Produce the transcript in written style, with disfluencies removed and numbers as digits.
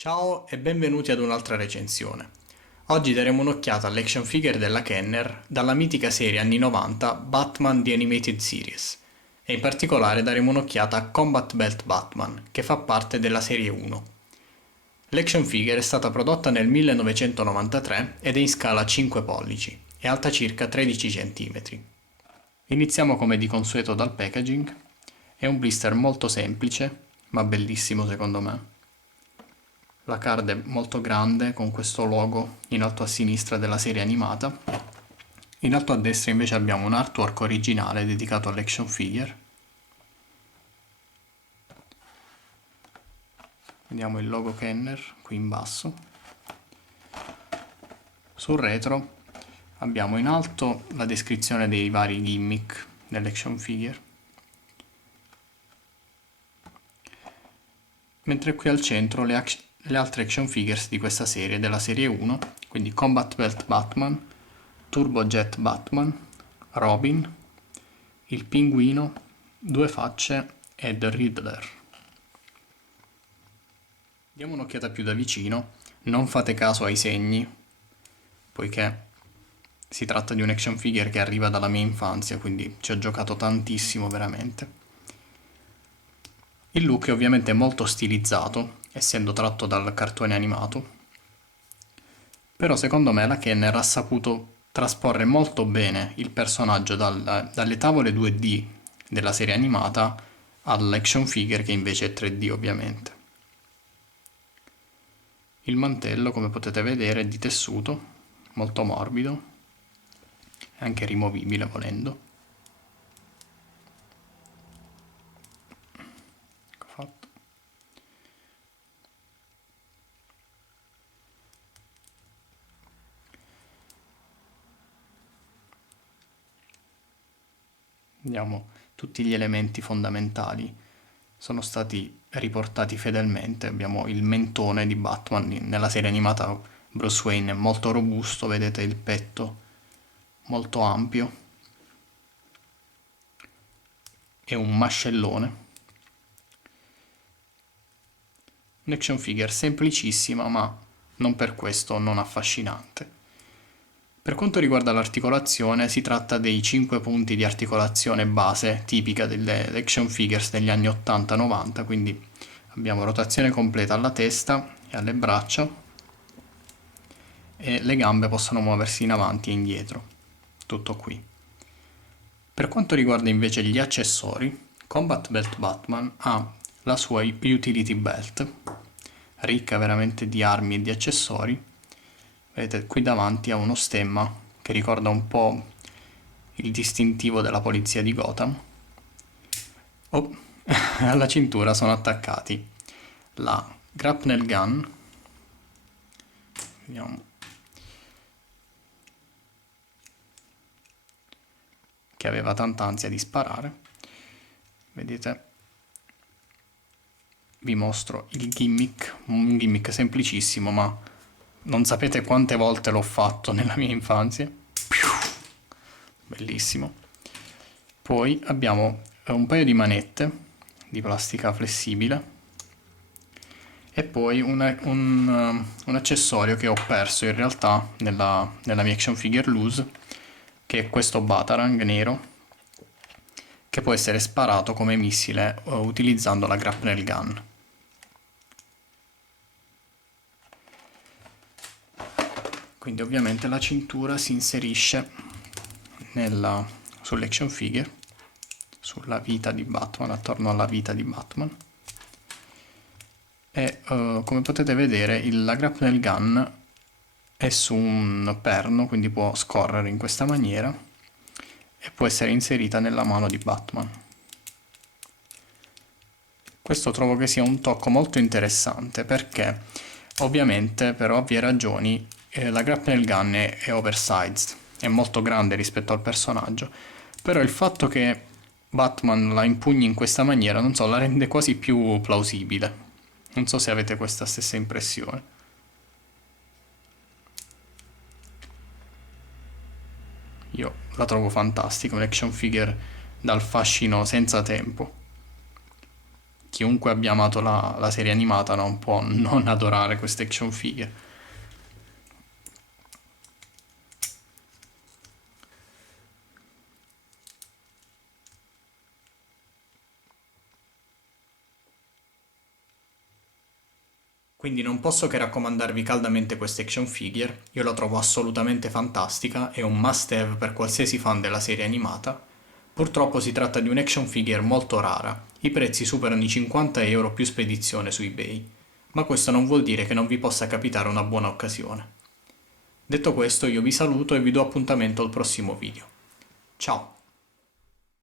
Ciao e benvenuti ad un'altra recensione. Oggi daremo un'occhiata all'action figure della Kenner dalla mitica serie anni 90 Batman The Animated Series e in particolare daremo un'occhiata a Combat Belt Batman che fa parte della serie 1. L'action figure è stata prodotta nel 1993 ed è in scala 5 pollici e alta circa 13 cm. Iniziamo come di consueto dal packaging. È un blister molto semplice ma bellissimo secondo me. La card è molto grande con questo logo in alto a sinistra della serie animata. In alto a destra invece abbiamo un artwork originale dedicato all'action figure. Vediamo il logo Kenner qui in basso. Sul retro abbiamo in alto la descrizione dei vari gimmick dell'action figure, mentre qui al centro le altre action figures di questa serie, della serie 1, quindi Combat Belt Batman, Turbojet Batman, Robin, il Pinguino, Due Facce e The Riddler. Diamo un'occhiata più da vicino, non fate caso ai segni, poiché si tratta di un action figure che arriva dalla mia infanzia, quindi ci ho giocato tantissimo veramente. Il look è ovviamente molto stilizzato, essendo tratto dal cartone animato, però secondo me la Kenner ha saputo trasporre molto bene il personaggio dalle tavole 2D della serie animata all'action figure che invece è 3D ovviamente. Il mantello, come potete vedere, è di tessuto, molto morbido, è anche rimovibile volendo. Ecco fatto. Vediamo tutti gli elementi fondamentali sono stati riportati fedelmente. Abbiamo il mentone di Batman nella serie animata. Bruce Wayne è molto robusto, vedete il petto molto ampio e un mascellone. Un'action figure semplicissima ma non per questo non affascinante. Per quanto riguarda l'articolazione, si tratta dei 5 punti di articolazione base tipica delle action figures degli anni 80-90, quindi abbiamo rotazione completa alla testa e alle braccia e le gambe possono muoversi in avanti e indietro. Tutto qui. Per quanto riguarda invece gli accessori, Combat Belt Batman ha la sua utility belt, ricca veramente di armi e di accessori. Vedete qui davanti ha uno stemma che ricorda un po' il distintivo della polizia di Gotham. Oh, alla cintura sono attaccati la grapnel gun, vediamo, che aveva tanta ansia di sparare. Vedete, vi mostro il gimmick, un gimmick semplicissimo ma non sapete quante volte l'ho fatto nella mia infanzia. Bellissimo. Poi abbiamo un paio di manette di plastica flessibile e poi un accessorio che ho perso in realtà nella mia action figure loose, che è questo Batarang nero che può essere sparato come missile utilizzando la grapnel gun. Quindi ovviamente la cintura si inserisce sull'action figure, sulla vita di Batman, attorno alla vita di Batman. E come potete vedere la grapnel gun è su un perno, quindi può scorrere in questa maniera e può essere inserita nella mano di Batman. Questo trovo che sia un tocco molto interessante perché ovviamente per ovvie ragioni la grapnel gun è oversized, è molto grande rispetto al personaggio, però il fatto che Batman la impugni in questa maniera, non so, la rende quasi più plausibile. Non so se avete questa stessa impressione. Io la trovo fantastica, un action figure dal fascino senza tempo. chiunque abbia amato la serie animata non può non adorare queste action figure. Quindi non posso che raccomandarvi caldamente questa action figure, io la trovo assolutamente fantastica, è un must have per qualsiasi fan della serie animata. Purtroppo si tratta di un'action figure molto rara, i prezzi superano i 50 euro più spedizione su eBay, ma questo non vuol dire che non vi possa capitare una buona occasione. Detto questo io vi saluto e vi do appuntamento al prossimo video. Ciao!